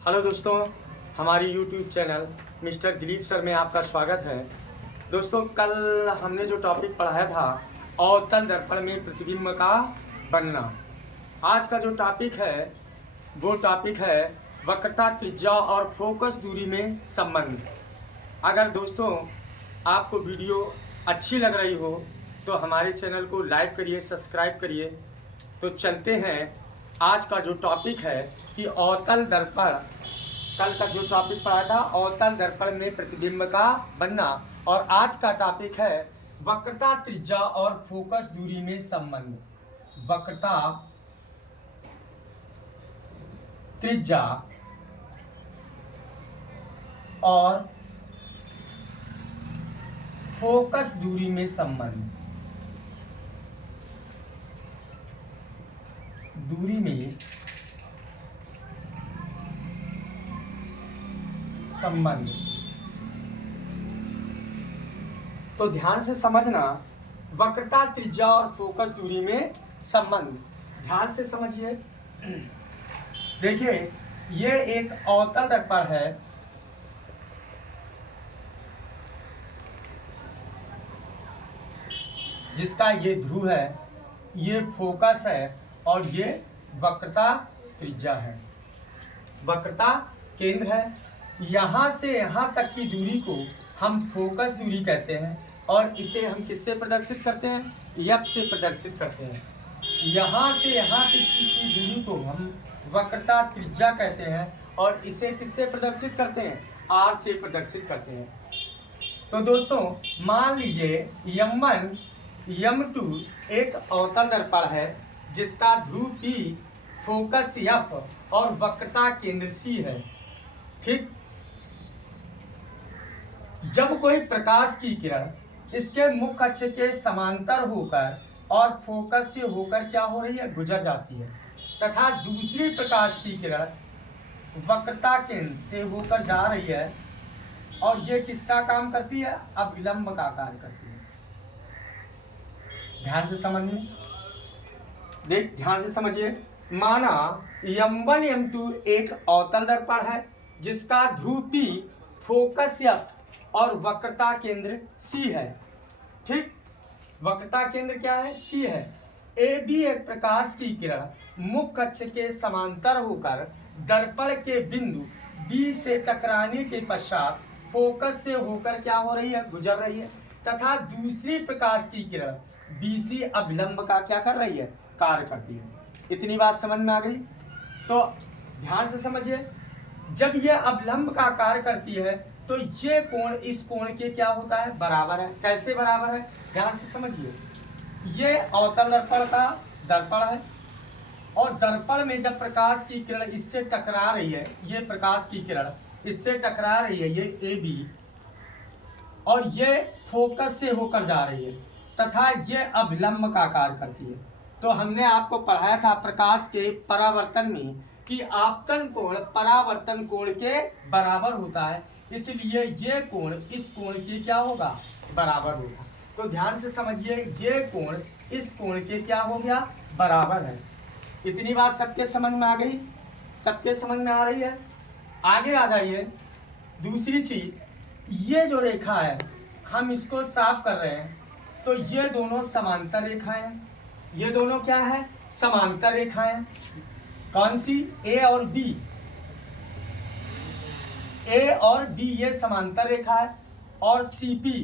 Hello दोस्तों, हमारी YouTube channel mister Dilip sir में आपका स्वागत है। दोस्तों, कल हमने जो टॉपिक पढ़ाया था अवतल दर्पण में प्रतिबिंब का बनना। आज का जो टॉपिक है वो टॉपिक है वक्रता, त्रिज्या और फोकस दूरी में संबंध। अगर दोस्तों आपको वीडियो अच्छी लग रही हो तो हमारे चैनल को लाइक करिए, सब्सक्राइब करिए। तो चलते हैं, आज का जो टॉपिक है कि अवतल दर्पण, कल का जो टॉपिक पढ़ा था अवतल दर्पण में प्रतिबिंब का बनना, और आज का टॉपिक है वक्रता, त्रिज्या और फोकस दूरी में संबंध। वक्रता, त्रिज्या और फोकस दूरी में संबंध। दूरी में संबंध। तो ध्यान से समझना, वक्रता, त्रिज्या और फोकस दूरी में संबंध। ध्यान से समझिए। देखिए, ये एक अवतल दर्पण है जिसका ये ध्रुव है, ये फोकस है और ये वक्रता त्रिज्या है। वक्रता केंद्र है, यहाँ से यहाँ तक की दूरी को हम फोकस दूरी कहते हैं, और इसे हम किससे प्रदर्शित करते हैं? एफ से प्रदर्शित करते हैं। यहाँ से यहाँ तक की दूरी को हम वक्रता त्रिज्या कहते हैं, और इसे किससे प्रदर्शित करते हैं? आर से प्रदर्शित करते हैं। तो दोस्तों, मान लीजिए M1 M2 एक अवतल दर्पण है जिसका ध्रुव P, फोकस F और वक्रता केंद्र C है। ठीक, जब कोई प्रकाश की किरण इसके मुख्य अक्ष के समांतर होकर और फोकस से होकर क्या हो रही है? गुजर जाती है, तथा दूसरी प्रकाश की किरण वक्रता केंद्र से होकर जा रही है, और ये किसका काम करती है? अभिलंब का कार्य करती है। ध्यान से समझिए, ध्यान से समझिए। माना M1 M2 एक अवतल दर्पण है जिसका ध्रुव P, फोकस F और वक्रता केंद्र C है। ठीक, वक्रता केंद्र क्या है? C है। AB एक प्रकाश की किरण मुख्य अक्ष के समांतर होकर दर्पण के बिंदु B से टकराने के पश्चात फोकस से होकर क्या हो रही है? गुजर रही है, तथा दूसरी प्रकाश की किरण BC अभिलंब का क्या कर रही है? कार्य करती है। इतनी बात समझ में आ गई? तो ध्यान से समझिए, जब यह अभिलंब का कार्य करती है तो ये कोण इस कोण के क्या होता है? बराबर है। कैसे बराबर है? ध्यान से समझिए। ये अवतल दर्पण का दर्पण है, और दर्पण में जब प्रकाश की किरण इससे टकरा रही है, ये प्रकाश की किरण इससे टकरा रही है, ये AB, और ये फोकस से होकर जा रही है, तथा ये अभिलंब का कार्य करती है। तो हमने आपको पढ़ाया था प्रकाश के परावर्तन में कि आपतन कोण परावर्तन कोण के बराबर होता है, इसलिए ये कोण इस कोण के क्या होगा? बराबर होगा। तो ध्यान से समझिए, ये कोण इस कोण के क्या हो गया? बराबर है। इतनी बात सबके समझ में आ गई? सबके समझ में आ रही है? आगे आ जाइए। दूसरी चीज, ये जो रेखा है हम इसको साफ कर रहे हैं, तो ये दोनों समांतर रेखाएं हैं। ये दोनों क्या है? समांतर रेखाएं। कौन सी? A और B। A और B ये समांतर रेखा है, और CP,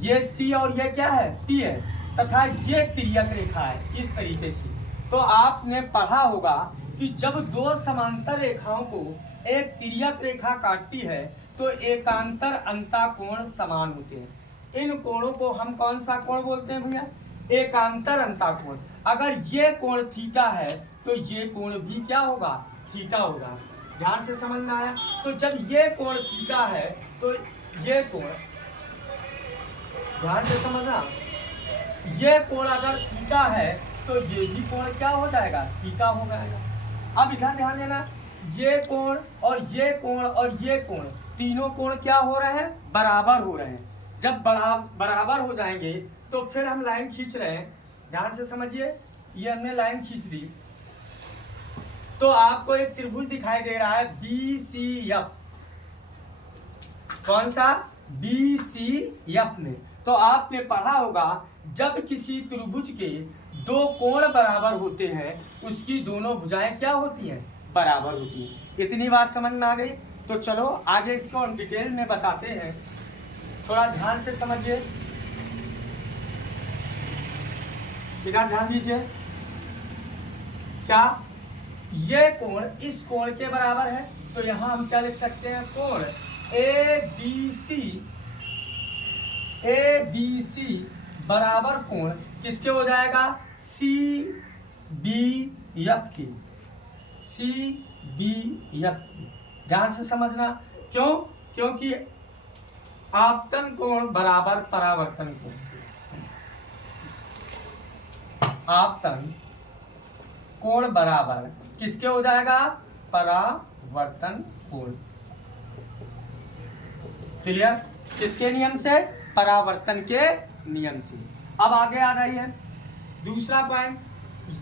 ये C और ये क्या है? P है, तथा ये तिर्यक रेखा है। इस तरीके से तो आपने पढ़ा होगा कि जब दो समांतर रेखाओं को एक तिर्यक रेखा काटती है तो एकांतर अंतःकोण समान होते हैं। इन कोणों को हम कौन सा कोण बोलते हैं भैया? एकांतर अंतःकोण। अगर ये कोण थीटा है तो ये कोण भी क्या होगा? थीटा होगा। ध्यान से समझ में आया? तो जब ये कोण थीटा है तो ये कोण, ध्यान से समझना, ये कोण अगर थीटा है तो ये भी कोण क्या हो जाएगा? थीटा हो जाएगा। अब इधर ध्यान देना, ये कोण और ये कोण और ये कोण, तीनों कोण क्या हो रहे हैं? बराबर हो रहे हैं। जब बराबर हो जाएंगे तो फिर हम लाइन खींच रहे हैं। ध्यान से समझिए, ये हमने लाइन खींच दी। तो आपको एक त्रिभुज दिखाई दे रहा है BCF। कौन सा? BCF में। तो आपने पढ़ा होगा जब किसी त्रिभुज के दो कोण बराबर होते हैं उसकी दोनों भुजाएं क्या होती हैं? बराबर होती हैं। इतनी बात समझ में आ गई? तो चलो आगे इसको हम डिटेल में बताते हैं, थोड़ा ध्यान से समझिए, इधर ध्यान दीजिए। क्या ये कोण इस कोण के बराबर है? तो यहां हम क्या लिख सकते हैं? कोण ABC बराबर कोण किसके हो जाएगा? CBF की। CBF की ध्यान से समझना। क्यों? क्योंकि आपतन कोण बराबर परावर्तन कोण। आपतन कोण बराबर किसके हो जाएगा? परावर्तन कोण। क्लियर? किसके नियम से? परावर्तन के नियम से। अब आगे आ रही है दूसरा पॉइंट,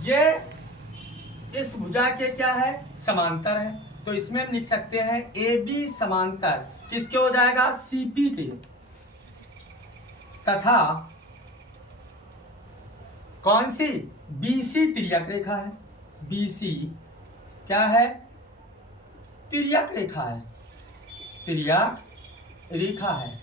ये इस भुजा के क्या है? समांतर है। तो इसमें हम लिख सकते हैं AB समांतर किसके हो जाएगा? CP के। तथा कौन सी? BC तिर्यक रेखा है। BC क्या है? तिर्यक रेखा है। तिर्यक रेखा है।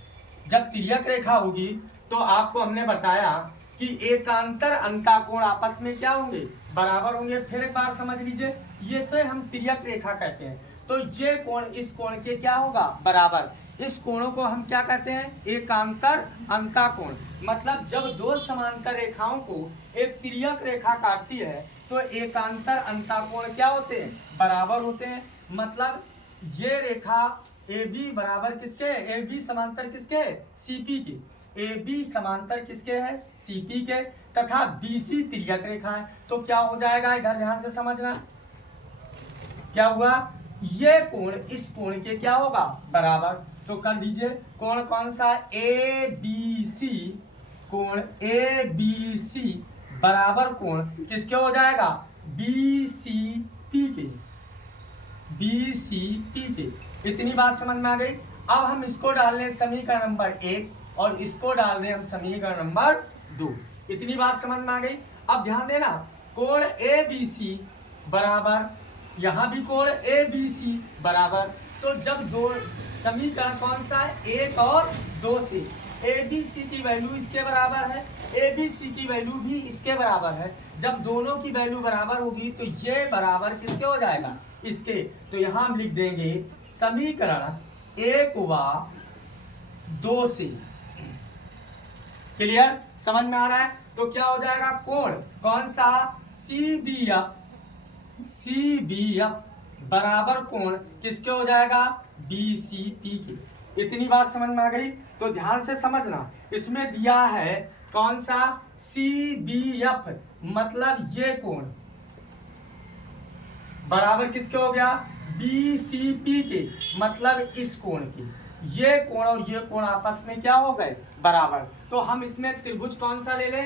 जब तिर्यक रेखा होगी तो आपको हमने बताया कि एकांतर अंतःकोण आपस में क्या होंगे? बराबर होंगे। फिर एक बार समझ लीजिए, ये से हम तिर्यक रेखा कहते हैं। तो ये कोण इस कोण के क्या होगा? बराबर। इस कोणों को हम क्या कहते हैं? एकांतर अंतःकोण। मतलब जब दो समांतर रेखाओं को एक तिर्यक रेखा काटती है तो एकांतर अंतःकोण क्या होते हैं? बराबर होते हैं। मतलब ये रेखा AB बराबर किसके? AB समांतर किसके? CP की। AB समांतर किसके है? CP के। तथा BC तिर्यक रेखा है। तो क्या हो जाएगा? इधर ध्यान से समझना। क्या हुआ? ये कोण इस कोण के क्या होगा? बराबर। तो कर दीजिए कोण कौन सा? ABC। कोण ABC बराबर कोण किसके हो जाएगा? BCP के। BCP के। इतनी बात समझ में आ गई? अब हम इसको डाल लें समीकरण नंबर 1 और इसको डाल दें हम समीकरण नंबर 2। इतनी बात समझ में आ गई? अब ध्यान देना, कोण ABC बराबर, यहां भी कोण ABC बराबर। तो जब दो समीकरण कौन सा है? 1 और 2 से ABC की वैल्यू इसके बराबर है, ABC की वैल्यू भी इसके बराबर है। जब दोनों की वैल्यू बराबर होगी तो ये बराबर किसके हो जाएगा? इसके। तो यहां हम लिख देंगे समीकरण 1 व 2 से। क्लियर? समझ में आ रहा है? तो क्या हो जाएगा? कोण कौन सा? CBF बराबर कोण किसके हो जाएगा? BCP के। इतनी बात समझ में आ गई? तो ध्यान से समझना, इसमें दिया है कौन सा? CBF मतलब ये कोण बराबर किसके हो गया? BCP के। मतलब इस कोण के। ये कोण और ये कोण आपस में क्या हो गए? बराबर। तो हम इसमें त्रिभुज कौन सा ले ले?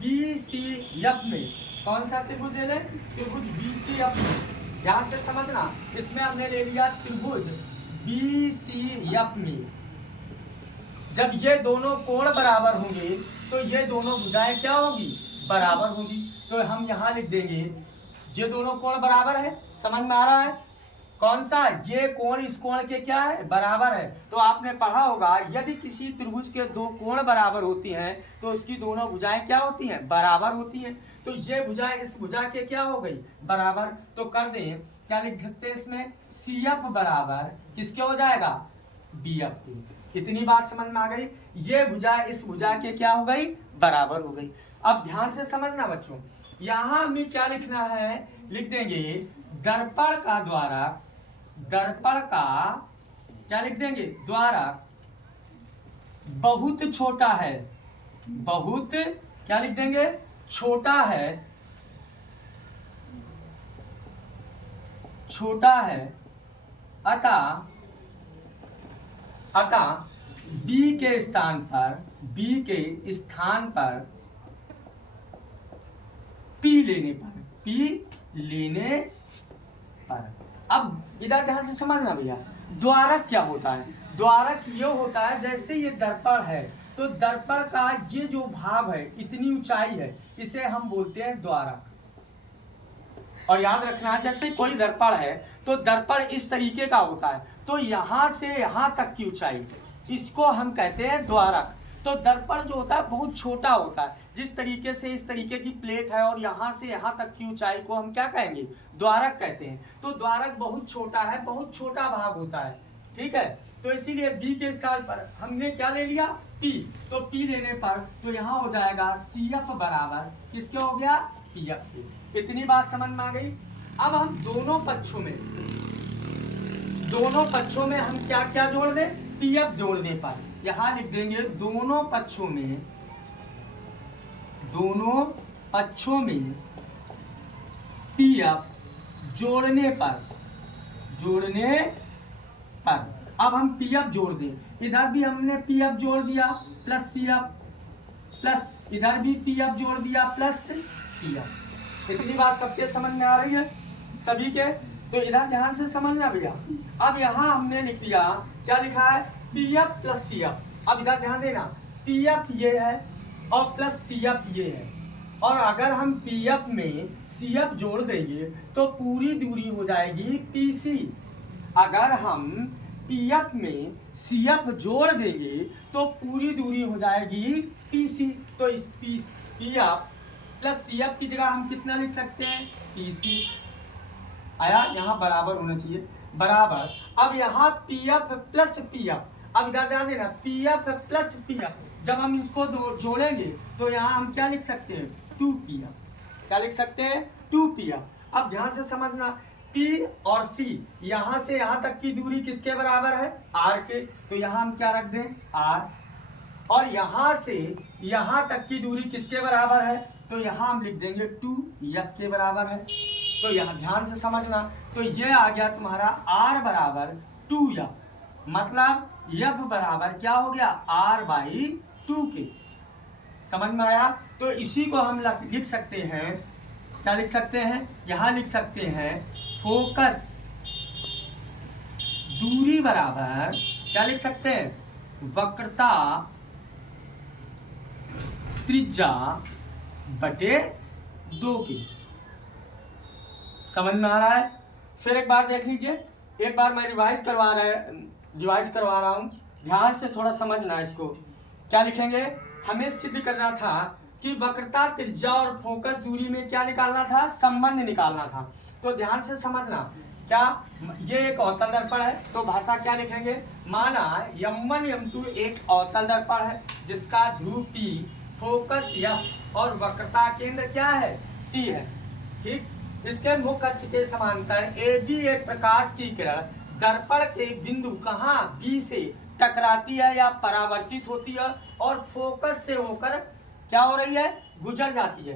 BCF में। कौन सा त्रिभुज ले ले? त्रिभुज BCF में। ध्यान से समझना, इसमें हमने ले लिया त्रिभुज BCF में। जब ये दोनों कोण बराबर होंगे तो ये दोनों भुजाएं क्या होंगी? बराबर होंगी। तो हम यहां लिख देंगे ये दोनों कोण बराबर है। समझ में आ रहा है? कौन सा? ये कोण इस कोण के क्या है? बराबर है। तो आपने पढ़ा होगा यदि किसी त्रिभुज के दो कोण बराबर होती हैं तो उसकी दोनों भुजाएं क्या होती हैं? बराबर होती हैं। तो ये भुजा इस भुजा के क्या हो गई? बराबर। तो कर दें, क्या लिख सकते हैं इसमें? CF बराबर किसके हो जाएगा? BF के। इतनी बात समझ में आ गई? ये भुजा इस भुजा के क्या हो गई? बराबर हो गई। अब ध्यान से समझना बच्चों, यहां हमें क्या लिखना है? लिख देंगे दर्पण का द्वारा, दर्पण का क्या लिख देंगे? द्वारा बहुत छोटा है। बहुत क्या लिख देंगे? छोटा है। छोटा है। अतः B के स्थान पर, B के स्थान पर P लेने पर, P लेने पर। अब इधर ध्यान से समझना भैया, द्वारक क्या होता है? द्वारक ये होता है जैसे ये दर्पण है तो दर्पण का ये जो भाग है, इतनी ऊंचाई है, इसे हम बोलते हैं द्वारक। और याद रखना जैसे कोई दर्पण है तो दर्पण इस तरीके का होता है, तो यहां से यहां तक की ऊंचाई, इसको हम कहते हैं द्वारक। तो दर्पण जो होता है बहुत छोटा होता है, जिस तरीके से इस तरीके की प्लेट है और यहाँ से यहाँ तक की ऊंचाई को हम क्या कहेंगे? द्वारक कहते हैं। तो द्वारक बहुत छोटा है, बहुत छोटा भाग होता है, ठीक है। तो इसीलिए बी के स्थान पर हमने क्या ले लिया? पी। तो पी लेने पर तो यहाँ हो जाएगा सी एफ बराबर किसके हो गया? पी एफ के। इतनी बात समझ में आ गई। अब हम दोनों पक्षों में हम क्या क्या जोड़ दें? पी एफ जोड़ने पर यहां लिख देंगे दोनों पक्षों में पी एफ जोड़ने पर अब हम पी एफ जोड़ दें। इधर भी हमने पी एफ जोड़ दिया प्लस सी एफ, प्लस इधर भी पी एफ जोड़ दिया प्लस पी एफ। इतनी बात सबके समझ में आ रही है सभी के? तो इधर ध्यान से समझना भैया। अब यहाँ हमने लिख दिया, क्या लिखा है? P F plus C F. अब इधर ध्यान देना, पी एफ ये है और प्लस सी एफ ये है, और अगर हम पी एफ में सी एफ जोड़ देंगे तो पूरी दूरी हो जाएगी पी सी। अगर हम पी एफ में सी एफ जोड़ देंगे तो पूरी दूरी हो जाएगी पी सी। तो इस P F plus C F की जगह हम कितना लिख सकते हैं? P C. आया? यहाँ बराबर होना चाहिए, बराबर। अब यहाँ P F plus P F, अब इधर ध्यान देना, P F plus P F, जब हम इसको जोड़ेंगे तो यहाँ हम क्या लिख सकते हैं? 2pf। क्या लिख सकते हैं? 2pf। अब ध्यान से समझना, P और C यहाँ से यहाँ तक की दूरी किसके बराबर है? R के। तो यहाँ हम क्या रख दें? R। और यहाँ से यहाँ तक की दूरी किसके बराबर है? तो यहाँ हम लिख देंगे 2f के बराबर है। तो यहाँ ध्यान से समझना, तो ये आ गया तुम्हारा R बराबर 2f, मतलब f बराबर क्या हो गया? R/2 के। समझ में आया? तो इसी को हम लिख सकते हैं, क्या लिख सकते हैं? यहाँ लिख सकते हैं फोकस दूरी बराबर क्या लिख सकते हैं? वक्रता त्रिज्या बटे 2 के। समझ में आ रहा है? फिर एक बार देख लीजिए, एक बार मैं रिवाइज करवा रहा हूं, ध्यान से थोड़ा समझना इसको। क्या लिखेंगे? हमें सिद्ध करना था कि वक्रता त्रिज्या और फोकस दूरी में क्या निकालना था? संबंध निकालना था। तो ध्यान से समझना, क्या ये एक अवतल दर्पण है, तो भाषा क्या लिखेंगे? माना M1 M2 एक अवतल दर्पण है जिसका ध्रुव P, फोकस F और वक्रता केंद्र क्या है? C है, ठीक। इसके मुख्य अक्ष के समांतर AB एक प्रकाश की किरण दर्पण के बिंदु कहाँ? B से टकराती है या परावर्तित होती है और फोकस से होकर क्या हो रही है? गुजर जाती है।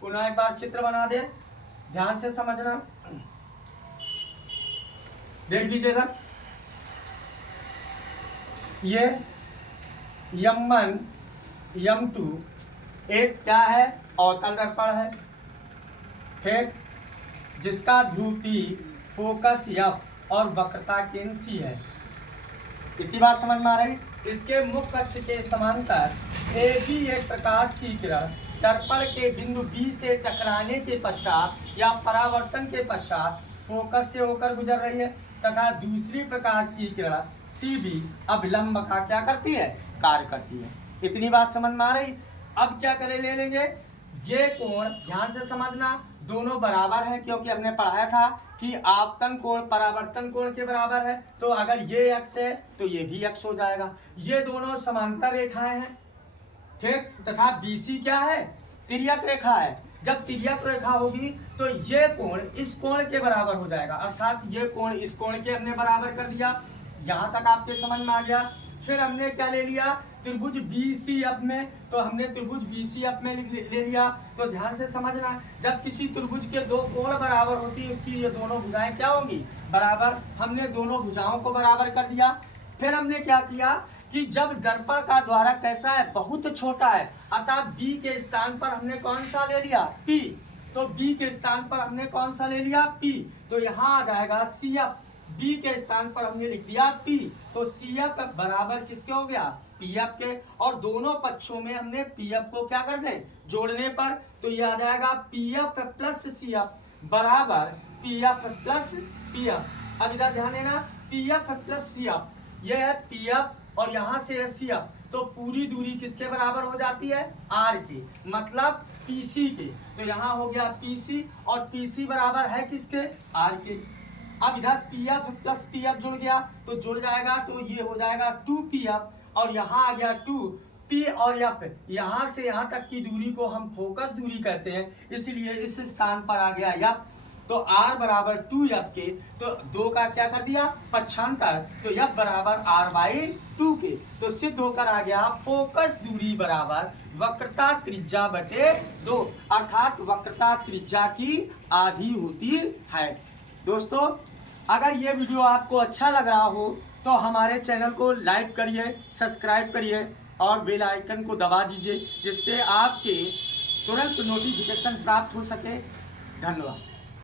पुनः एक बार चित्र बना दे, ध्यान से समझना, देख लीजिए इधर, ये M1 M2 एक क्या है? अवतल दर्पण है, ठीक, जिसका ध्रुव P, फोकस F और वक्रता केंद्र C है। इतनी बात समझ में आ रही? इसके मुख्य अक्ष के समांतर AB एक प्रकाश की किरण दर्पण के बिंदु B से टकराने के पश्चात या परावर्तन के पश्चात फोकस से होकर गुजर रही है, तथा दूसरी प्रकाश की किरण CB अभिलंब का क्या करती है? कार्य करती है। इतनी बात समझ में आ रही? अब क्या करें? ले लेंगे ये कोण, ध्यान से समझना, दोनों बराबर है, क्योंकि हमने पढ़ाया था कि आपतन कोण परावर्तन कोण के बराबर है। तो अगर ये x है तो ये भी x हो जाएगा। ये दोनों समांतर रेखाएं हैं, ठीक, तथा BC क्या है? तिर्यक रेखा है। जब तिर्यक रेखा होगी तो ये कोण इस कोण के बराबर हो जाएगा, अर्थात ये कोण इस कोण के हमने बराबर कर दिया। यहाँ तक आपके समझ में आ गया? फिर हमने क्या ले लिया? त्रिभुज BCF में, तो हमने त्रिभुज BCF में ले लिया। तो ध्यान से समझना, जब किसी त्रिभुज के दो कोण बराबर होती है उसकी ये दोनों भुजाएं क्या होंगी? बराबर। हमने दोनों भुजाओं को बराबर कर दिया। फिर हमने क्या किया कि जब दर्पण का द्वारक कैसा है? बहुत छोटा है, अतः B के स्थान पर हमने कौन सा ले लिया? P। तो बी के स्थान पर हमने कौन सा ले लिया पी, तो यहाँ आ जाएगा सी एफ। बी के स्थान पर हमने लिख दिया पी, तो सी एफ बराबर किसके हो गया पी एफ के, और दोनों पक्षों में हमने पी एफ को क्या कर दें जोड़ने पर, तो ये आ जाएगा P F plus C F बराबर P F plus P F. अब इधर ध्यान देना, P F plus C F, यह है पी एफ और यहाँ से है सी एफ, तो पूरी दूरी किसके बराबर हो जाती है आर की, मतलब पीसी के। तो यहाँ हो गया पीसी और पीसी बराबर है किसके आर के। अब इधर P F plus P F जुड़ गया तो जुड़ जाएगा, तो ये हो जाएगा 2pf और यहाँ आ गया 2 पी और एफ, यहाँ से यहाँ तक की दूरी को हम फोकस दूरी कहते हैं, इसलिए इस स्थान पर आ गया एफ। तो r बराबर 2f के, तो 2 का क्या कर दिया पक्षांतर, तो f बराबर r/2 के, तो सिद्ध होकर आ गया फोकस दूरी बराबर वक्रता त्रिज्या बटे 2, अर्थात वक्रता त्रिज्या की आधी होती है। दोस्तों अगर ये वीडियो आपको अच्छा लग रहा हो तो हमारे चैनल को लाइक करिए, सब्सक्राइब करिए और बेल आइकन को दबा दीजिए, जिससे आपके तुरंत नोटिफिकेशन प्राप्त हो सके। धन्यवाद।